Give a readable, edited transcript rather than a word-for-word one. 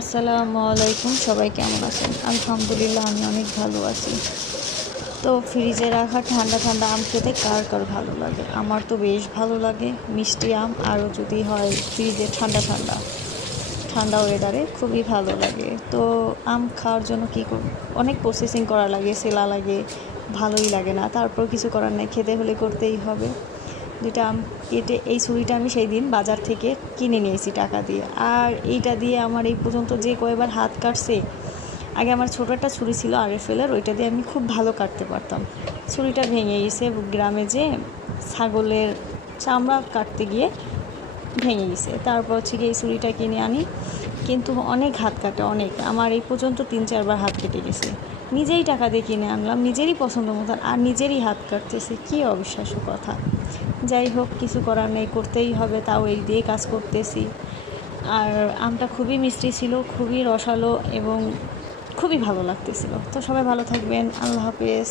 আসসালামু আলাইকুম, সবাই কেমন আছেন? আলহামদুলিল্লাহ, আমি অনেক ভালো আছি। তো ফ্রিজে রাখা ঠান্ডা ঠান্ডা আম খেতে কার কার ভালো লাগে? আমার তো বেশ ভালো লাগে মিষ্টি আম, আরও যদি হয় ফ্রিজে ঠান্ডা ঠান্ডা ঠান্ডা ওয়েদারে খুবই ভালো লাগে। তো আম খাওয়ার জন্য কী অনেক প্রসেসিং করা লাগে, সেলা লাগে, ভালোই লাগে না। তারপর কিছু করার নেই, খেতে হলে করতেই হবে। দুইটা আম কেটে এই ছুরিটা আমি সেই দিন বাজার থেকে কিনে নিয়েছি টাকা দিয়ে। আর এইটা দিয়ে আমার এই পর্যন্ত যে কয়বার হাত কাটছে, আগে আমার ছোটো একটা ছুরি ছিল আরএফএলের, ওইটা দিয়ে আমি খুব ভালো কাটতে পারতাম। ছুরিটা ভেঙে গেছে গ্রামে যে ছাগলের চামড়া কাটতে গিয়ে ভেঙে গেছে। তারপর হচ্ছে কি এই ছুরিটা কিনে আনি, কিন্তু অনেক হাত কাটে, অনেক। আমার এই পর্যন্ত 3-4বার হাত কেটে গেছে। নিজেই টাকা দিয়ে কিনে আনলাম, নিজেরই পছন্দ মতন, আর নিজেরই হাত কাটতেছে, কী অবিশ্বাস্য কথা। যাই হোক, কিছু করার নেই, করতেই হবে, তাও এই দিয়ে কাজ করতেছি। আর আমটা খুবই মিষ্টি ছিল, খুবই রসালো এবং খুবই ভালো লাগতেছিল। তো সবাই ভালো থাকবেন, আল্লাহ হাফেজ।